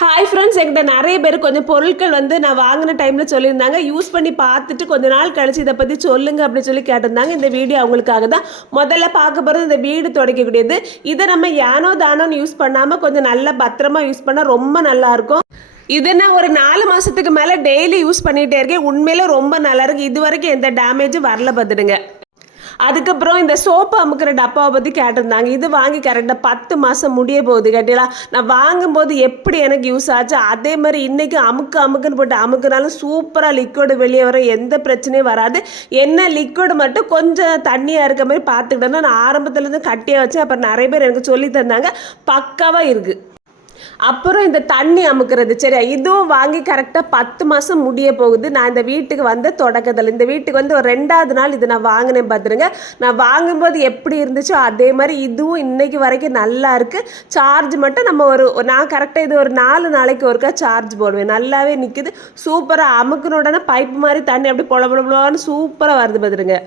Hi friends எங்கிட்ட நிறைய பேர் கொஞ்சம் பொருட்கள் வந்து நான் வாங்கின டைமில் சொல்லியிருந்தாங்க. யூஸ் பண்ணி பார்த்துட்டு கொஞ்ச நாள் கழிச்சு இதை பற்றி சொல்லுங்கள் அப்படின்னு சொல்லி கேட்டிருந்தாங்க. இந்த வீடியோ அவங்களுக்காக தான். முதல்ல பார்க்க போகிறது இந்த வீடு துடைக்கக்கூடியது. இதை நம்ம யானோ தானோன்னு யூஸ் பண்ணாமல் கொஞ்சம் நல்லா பத்திரமா யூஸ் பண்ணால் ரொம்ப நல்லா இருக்கும். இது நான் ஒரு நாலு மாதத்துக்கு மேலே டெய்லி யூஸ் பண்ணிகிட்டே இருக்கேன். உண்மையிலே ரொம்ப நல்லாயிருக்கு இது வரைக்கும் எந்த டேமேஜும் வரல பார்த்துடுங்க. அதுக்கப்புறம் இந்த சோப்பு அமுக்கிற டப்பாவை பற்றி கேட்டிருந்தாங்க. இது வாங்கி கரெக்டாக பத்து மாதம் முடிய போகுது கேட்டீங்களா? நான் வாங்கும்போது எப்படி எனக்கு யூஸ் ஆச்சு? அதே மாதிரி இன்றைக்கி அமுக்கு அமுக்குன்னு போட்டு அமுக்குனாலும் சூப்பராக லிக்விடு வெளியே வரும் எந்த பிரச்சனையும் வராது. என்ன லிக்விடு மட்டும் கொஞ்சம் தண்ணியாக இருக்க மாதிரி பார்த்துக்கிட்டேன்னா நான் ஆரம்பத்துலேருந்து கட்டியாக வச்சேன். அப்புறம் நிறைய பேர் எனக்கு சொல்லி தந்தாங்க. பக்காவாக இருக்குது அப்புறம் இந்த தண்ணி அமுக்கிறது. சரியா? இதுவும் வாங்கி கரெக்டாக பத்து மாதம் முடிய போகுது. நான் இந்த வீட்டுக்கு வந்த தொடக்கத்தில் இந்த வீட்டுக்கு வந்து ஒரு ரெண்டாவது நாள் இது நான் வாங்கினேன் பார்த்துருங்க நான் வாங்கும்போது எப்படி இருந்துச்சோ அதே மாதிரி இதுவும் இன்னைக்கு வரைக்கும் நல்லா இருக்குது சார்ஜ் மட்டும் நம்ம ஒரு நான் கரெக்டாக இது ஒரு நாலு நாளைக்கு ஒருக்கா சார்ஜ் போடுவேன். நல்லாவே நிற்குது சூப்பராக அமுக்குன உடனே பைப் மாதிரி தண்ணி அப்படி பொல பொல பொலன்னு சூப்பராக வருது பார்த்துருங்க